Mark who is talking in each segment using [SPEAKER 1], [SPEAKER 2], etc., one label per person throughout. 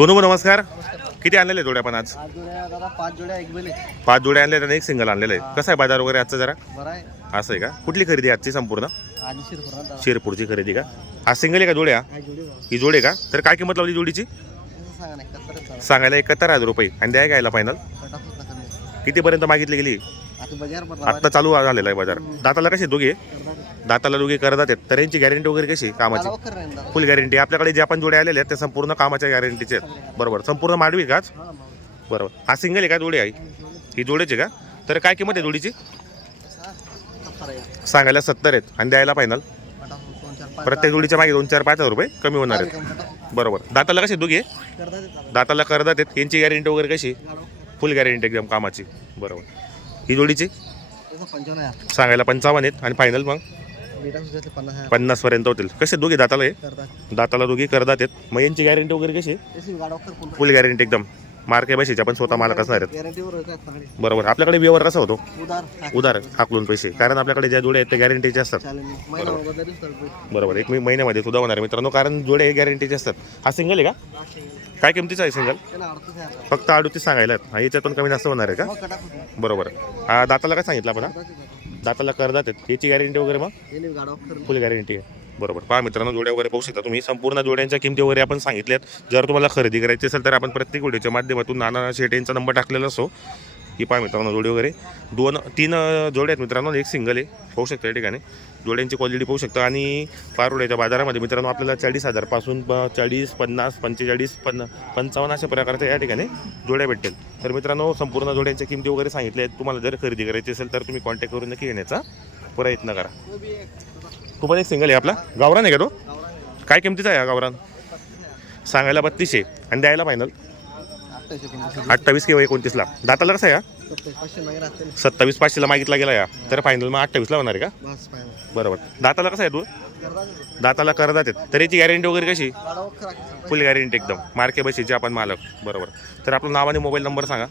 [SPEAKER 1] सोनू नमस्कार. किती आणलेले जोड्या पण आज?
[SPEAKER 2] पाच जोड्या एक
[SPEAKER 1] पाच जोड्या आणल्या आणि एक सिंगल आणलेलं आहे. कसं आहे बाजार वगैरे आजचं जरा? असं आहे का? कुठली खरेदी आहे आजची संपूर्ण? शिरपूरची खरेदी का? आज सिंगल आहे का जोड्या? ही जोडी का? तर काय किंमत लावली जोडीची? सांगायला एकाहत्तर हजार रुपये. आणि द्याय घ्यायला फायनल कितीपर्यंत मागितली गेली? आत्ता चालू झालेला आहे बाजार. दाताला कसे दोघे? दाताला दोघे करतात आहेत. तर यांची गॅरंटी वगैरे कशी कामाची? फुल गॅरंटी आपल्याकडे जे आपण जोड्या आलेले आहेत ते संपूर्ण कामाच्या गॅरंटीचे आहेत. बरोबर. संपूर्ण माडवी काच बरोबर. हा सिंगल आहे का जोडी आहे? ही जोडीची का? तर काय किंमत आहे जोडीची? सांगायला सत्तर आहेत. आणि द्यायला फायनल प्रत्येक जोडीच्या मागे दोन चार पाच हजार रुपये कमी होणार आहेत. बरोबर. दाताला कसे दोघे? दाताला करतात आहेत. यांची गॅरंटी वगैरे कशी? फुल गॅरंटी एकदम कामाची. बरोबर. ही जोडीची?
[SPEAKER 2] पंचावन्न आहे
[SPEAKER 1] सांगायला पंचावन्न आहेत. आणि फायनल मग?
[SPEAKER 2] पन्नास आहे
[SPEAKER 1] पन्नास पर्यंत होतील. कसे दोघे दाताला आहे दाताला दोघी करतात आहेत. मग यांची गॅरंटी वगैरे कशी फुल गॅरंटी एकदम. मार्के बशीचे. आपण स्वतः मालक असणार आहेत. बरोबर. आपल्याकडे व्यवहार कसा होतो?
[SPEAKER 2] उदार
[SPEAKER 1] उधार. हाकलून पैसे. कारण आपल्याकडे ज्या जोड्या आहेत त्या गॅरंटीचे असतात. बरोबर. एक मी महिन्यामध्ये सुद्धा होणार आहे मित्रांनो. कारण जोडे गॅरंटीचे असतात. हा सिंगल आहे का? काय किमतीचा आहे सिंगल. फक्त अडतीस सांगायला आहेत. हा याच्यातून कमी जास्त होणार आहे का?
[SPEAKER 2] कटाफूट.
[SPEAKER 1] बरोबर हा दाताला काय सांगितलं आपण हा? दाताला करदात आहेत. याची गॅरंटी वगैरे मग? फुल गॅरंटी आहे. बरोबर. पहा मित्रांनो जोड्या वगैरे पाहू शकता तुम्ही. संपूर्ण जोड्यांच्या किमती वगैरे आपण सांगितल्यात. जर तुम्हाला खरेदी करायची असेल तर आपण प्रत्येक व्हिडिओच्या माध्यमातून नाना शेट यांचा नंबर टाकलेला असो. ही पहा मित्रांनो जोडी वगैरे. दोन तीन जोडे जोड्या आहेत मित्रांनो एक सिंगल आहे. पाहू शकता या ठिकाणी. जोड्यांची क्वालिटी पाहू शकता. आणि पारोड्याच्या बाजारामध्ये मित्रांनो आपल्याला चाळीस हजारपासून प- चाळीस पन्नास पंचेचाळीस पन्न पंचावन्न अशा प्रकारच्या या ठिकाणी जोड्या भेटेल तर मित्रांनो संपूर्ण जोड्यांच्या किमती वगैरे सांगितल्या आहेत. तुम्हाला जर खरेदी करायची असेल तर तुम्ही कॉन्टॅक्ट करून नक्की येण्याचा प्रयत्न करा.
[SPEAKER 2] तो
[SPEAKER 1] पण एक सिंगल आहे आपला. गावरान आहे का तो? काय किमतीचा आहे हा गावरान? सांगायला बत्तीसशे आणि द्यायला फायनल अठ्ठावीस किंवा एकोणतीसला. दाताला कसं आहे हा?
[SPEAKER 2] सत्तावीस
[SPEAKER 1] पाचशेला मागितला गेला या. तर फायनल मग अठ्ठावीसला होणार आहे का. बरोबर. दाताला कसं आहे तू. दाताला करदात आहेत. तर याची गॅरंटी वगैरे कशी. फुल गॅरंटी एकदम. मार्के बशीचे आपण मालक. बरोबर. तर आपलं नाव आणि मोबाईल नंबर सांगा.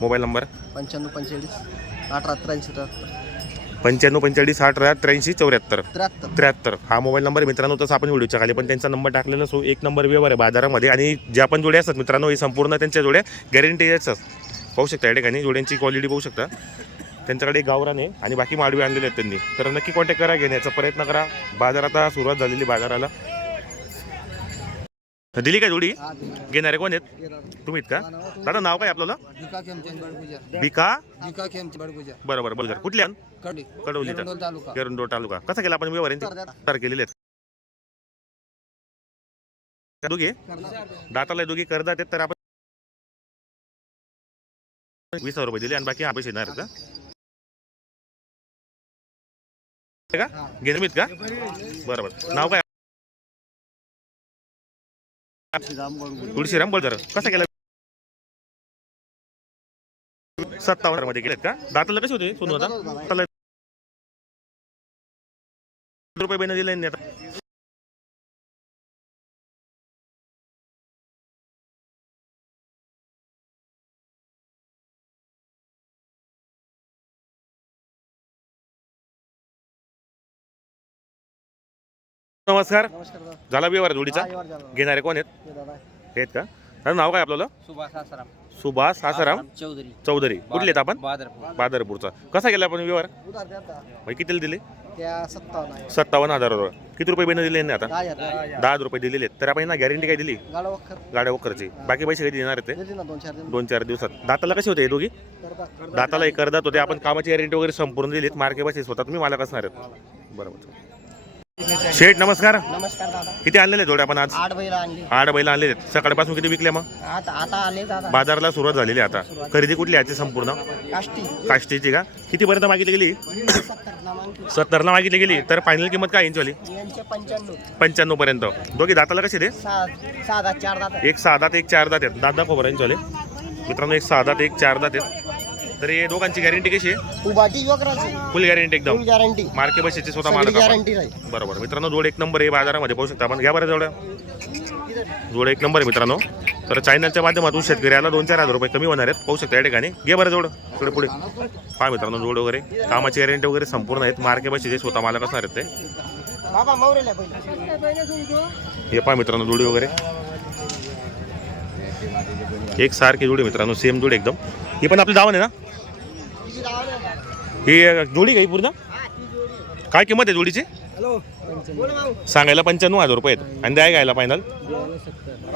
[SPEAKER 1] Mobile number?
[SPEAKER 2] पंच्याण्णव पंचेचाळीस अठरा त्र्याऐंशी
[SPEAKER 1] पंच्याण्णव पंचेचाळीस आठ त्र्याऐंशी चौऱ्याहत्तर.
[SPEAKER 2] त्र्याहत्तर.
[SPEAKER 1] त्र्याहत्तर. हा मोबाईल नंबर मित्रांनो तसं आपण व्हिडिओच्या खाली पण त्यांचा नंबर टाकलेला असो एक नंबर व्यवहार आहे बाजारामध्ये. आणि ज्या पण जोड्या असतात मित्रांनो हे संपूर्ण त्यांच्या जोड्या गॅरंटी असतात. पाहू शकता या ठिकाणी जोड्यांची क्वालिटी पाहू शकता. त्यांच्याकडे गावरान आणि बाकी माडवी आणलेले आहेत त्यांनी. तर नक्की कॉन्टॅक्ट करा घेण्याचा प्रयत्न करा. बाजार आता सुरुवात झालेली बाजाराला. दिली काय जोडी. घेणारे कोण आहेत. तुम्ही का? दादा नाव काय आपल्याला बिका बरोबर बरोबर कुठल्या
[SPEAKER 2] कडे.
[SPEAKER 1] कडवली
[SPEAKER 2] एरंडोल तालुका.
[SPEAKER 1] कसा केला आपण व्यवहार केलेले आहेत. दोघे. दाताला दोघी करदात आहेत तर आपण वीस हजार रुपये दिले आणि बाकी हा पैसे येणार का? घेणमीत का? बरोबर. नाव काय. तुळशीराम बोल कसं कसा केला सत्तावन्नमध्ये गेलेत का? दाताला कसे होते सोनू आता? रुपये बेन दिले आता. नमस्कार. झाला व्यवहार जोडीचा. घेणारे कोण आहेत?
[SPEAKER 2] ये दादा.
[SPEAKER 1] आहेत का? दादा नाव काय आपल्याला?
[SPEAKER 2] सुभाष आसाराम
[SPEAKER 1] सुभाष आसाराम
[SPEAKER 2] चौधरी.
[SPEAKER 1] चौधरी. कुठले आहेत आपण?
[SPEAKER 2] बादरपूर.
[SPEAKER 1] बादरपूरचा. कसा केला आपण व्यवहार?
[SPEAKER 2] उधार द्या आता.
[SPEAKER 1] भाई कितीला दिले?
[SPEAKER 2] त्या सत्तावन्न आहे.
[SPEAKER 1] सत्तावन्न हजार रुपये किती रुपये बेन दिले यांनी आता?
[SPEAKER 2] दहा हजार.
[SPEAKER 1] रुपये दिलेले आहेत. तर आपण यांना गॅरंटी काय दिली?
[SPEAKER 2] गाडो वखर.
[SPEAKER 1] गाड्या वखरची. बाकी पैसे कधी देणार आहेत ते?
[SPEAKER 2] ना दोन चार दिन
[SPEAKER 1] दोन चार दिवसात. दाताला कसे होते हे दोघी. दाताला एक करदात होते. आपण कामाची गॅरंटी वगैरे संपूर्ण दिलीत. मार्के बसेस स्वतः तुम्ही मालक असणार आहेत. बरोबर. शेठ नमस्कार.
[SPEAKER 2] नमस्कार दादा.
[SPEAKER 1] किती आणलेले जोड्या आपण आज?
[SPEAKER 2] आठ बैल आणली.
[SPEAKER 1] आठ बैल आहेत. सकाळपासून किती विकले मग?
[SPEAKER 2] आता आता आले दादा.
[SPEAKER 1] बाजाराला सुरुवात झालेली आहे आता. खरेदी कुठली आहे आजची संपूर्ण?
[SPEAKER 2] काष्टी.
[SPEAKER 1] काष्टीची का? कितीपर्यंत मागितली गेली? सत्तरला मागितली. गेली. तर फायनल किंमत काय यांची
[SPEAKER 2] यांचे पंच्याण्णव.
[SPEAKER 1] पंच्याण्णव पर्यंत. दोघी दाताला कसे दे
[SPEAKER 2] सहा चार दादा
[SPEAKER 1] एक सहा दात एक चार दात आहेत. दात दाखव बरं यांच्यावाले मित्रांनो एक सहा दात एक चार दात आहेत. तर हे दोघांची गॅरंटी कशी आहे?
[SPEAKER 2] उभाटी वगैरे
[SPEAKER 1] फुल गॅरंटी एकदम.
[SPEAKER 2] फुल गॅरंटी
[SPEAKER 1] मार्के बसेची स्वतः
[SPEAKER 2] सगळी
[SPEAKER 1] मालक आपण.
[SPEAKER 2] गॅरंटी राहील.
[SPEAKER 1] बरोबर. मित्रांनो जोड एक नंबर आहे बाजारामध्ये. पाहू शकता आपण. घ्या बरं जोड्या. जोड एक नंबर आहे मित्रांनो. तर चॅनलच्या माध्यमातून शेतकऱ्याला दोन चार हजार रुपये कमी होणार आहेत. पाहू शकता या ठिकाणी. घे बरं जोड. पुढे पुढे. पहा मित्रांनो जोड वगैरे. कामाची गॅरंटी वगैरे संपूर्ण आहेत. मार्के बसेचे स्वतः मालक असणार आहेत ते.
[SPEAKER 2] बाबा मौरेला पहिले.
[SPEAKER 1] हे पहा मित्रांनो जोडी वगैरे. एक सारखी जोडी मित्रांनो. सेम जोडी एकदम. ही पण आपली दावण आहे ना? ही जोडी का ही पूर्ण? काय किंमत आहे जोडीची? सांगायला पंच्याण्णव हजार रुपये आहेत. आणि द्याय घ्यायला फायनल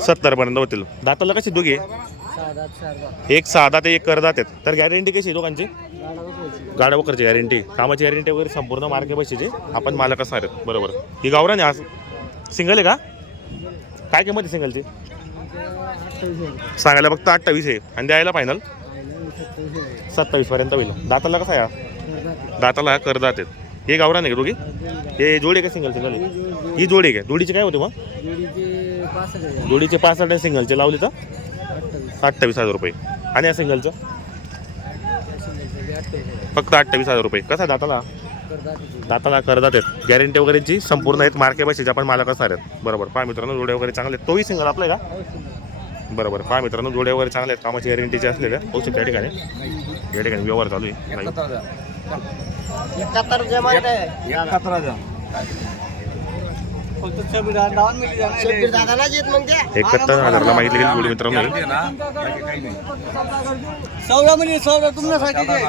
[SPEAKER 1] सत्तर पर्यंत होतील. दाताला कशी दोघी? आहे? एक साधा ते एक करदात आहेत. तर गॅरंटी कशी आहे दोघांची? गाड्या वकरची गॅरंटी कामाची गॅरंटी वगैरे संपूर्ण मार्के बशीची. आपण मालक असणार आहेत. बरोबर. ही गावरान आहे. आज सिंगल आहे का? काय किंमत आहे सिंगलची? सांगायला फक्त अठ्ठावीस आहे. आणि द्यायला फायनल सत्तावीस पर्यंत होईल. दाताला कसा आहे? दाताला करदात आहेत. हे गावरान आहे का दोघी? हे जोडी आहे का सिंगल सिंगल आहे? ही जोडी आहे का? जोडीची काय होते मग? जोडीचे पाच हजार सिंगलचे लावले तर? अठ्ठावीस हजार रुपये. आणि या सिंगलचं फक्त अठ्ठावीस हजार रुपये. कसा दाताला? दाताला करदात आहेत. गॅरंटी वगैरेची संपूर्ण आहेत मार्के बशीचे आपण मालक असणार आहेत. बरोबर. पहा मित्रांनो जोडे वगैरे चांगले आहेत. तोही सिंगल आपला आहे का? बरोबर. पहा मित्रांनो जोडे वगैरे चांगले आहेत. कामाची गॅरंटीचे असलेल्या. औषध त्या ठिकाणी. या ठिकाणी व्यवहार चालू आहे.
[SPEAKER 2] एकाहत्तर येत मग
[SPEAKER 1] हजारला मागितली गेली जोडी मित्रांनो.
[SPEAKER 3] सौदा म्हणजे सौदा तुमच्यासाठी
[SPEAKER 4] काय?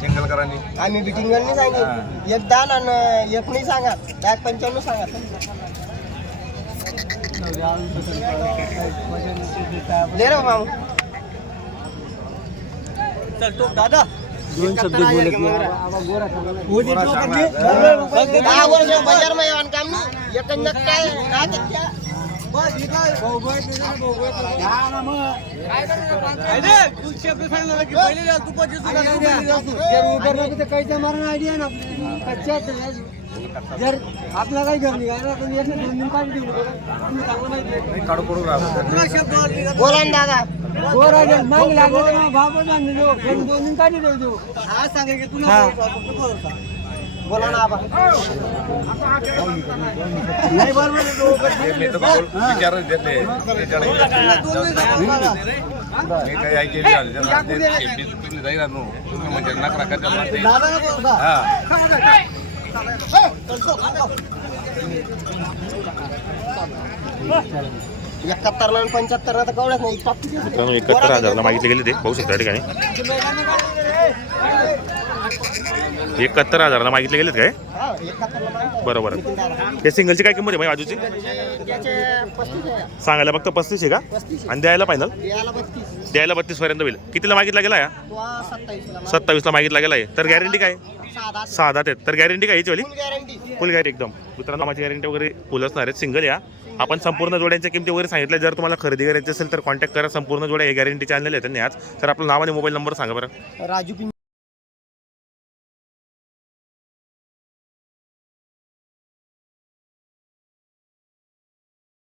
[SPEAKER 4] चिंगलकरांनी.
[SPEAKER 2] आम्ही बिटिंग नाही सांगितलं एक दान आणि एक नाही सांगा एक पंच्याण्णव सांगा ले रहा मामू
[SPEAKER 3] चल तो दादा
[SPEAKER 2] दोन शब्द बोलत दहा वर्ष बाजारमध्ये काम नाही एकंदर काय काय
[SPEAKER 3] बस तू मारण आयडिया ना कच्च्या जर आपला काही घर निघाला तर येत दोन दिन पाणी देऊ तुम्ही चांगलं माहिती आहे.
[SPEAKER 4] काढू पडू?
[SPEAKER 2] बोला ना दादा.
[SPEAKER 3] हो राजा मग लागलं तर मग भाव पण आणले देऊ दोन दोन दिन पाणी देऊ देऊ. आज सांगेल की तुला
[SPEAKER 2] बोला ना आबा.
[SPEAKER 3] नाही बरोबर.
[SPEAKER 4] मी तर विचारच देते
[SPEAKER 3] सांगा.
[SPEAKER 4] मी काही ऐकेली तुम्ही जाईल म्हणजे नकरा करता? हा.
[SPEAKER 2] एकाहत्तर आणि पंच्याहत्तर तर कळत नाही.
[SPEAKER 1] मित्रांनो एकाहत्तर हजारला मागितले गेले ते पाहू शकता या ठिकाणी. एकाहत्तर हजारला मागितले गेलेत काय? बरोबर. हे सिंगलची काय किंमत आहे माझी बाजूची सांगायला फक्त पस्तीस आहे का? आणि द्यायला फायनल
[SPEAKER 2] द्यायला बत्तीस
[SPEAKER 1] पर्यंत होईल. कितीला मागितला गेला या?
[SPEAKER 2] सत्तावीसला
[SPEAKER 1] मागितला गेला आहे. तर गॅरंटी काय?
[SPEAKER 2] सहा दहा
[SPEAKER 1] आहेत तर गॅरंटी काय याची वाली?
[SPEAKER 2] फुल गॅरंटी
[SPEAKER 1] एकदम. मित्रांनो माझी गॅरंटी वगैरे फुल असणार आहेत सिंगल या. आपण संपूर्ण जोड्यांच्या किमती वगैरे सांगितल्या. जर तुम्हाला खरेदी करायची असेल तर कॉन्टॅक्ट करा. संपूर्ण जोड्या हे गॅरंटीचे आणलेले आहेत त्यांनी आज. तर आपलं नाव आणि मोबाईल नंबर सांगा बरं.
[SPEAKER 2] राजू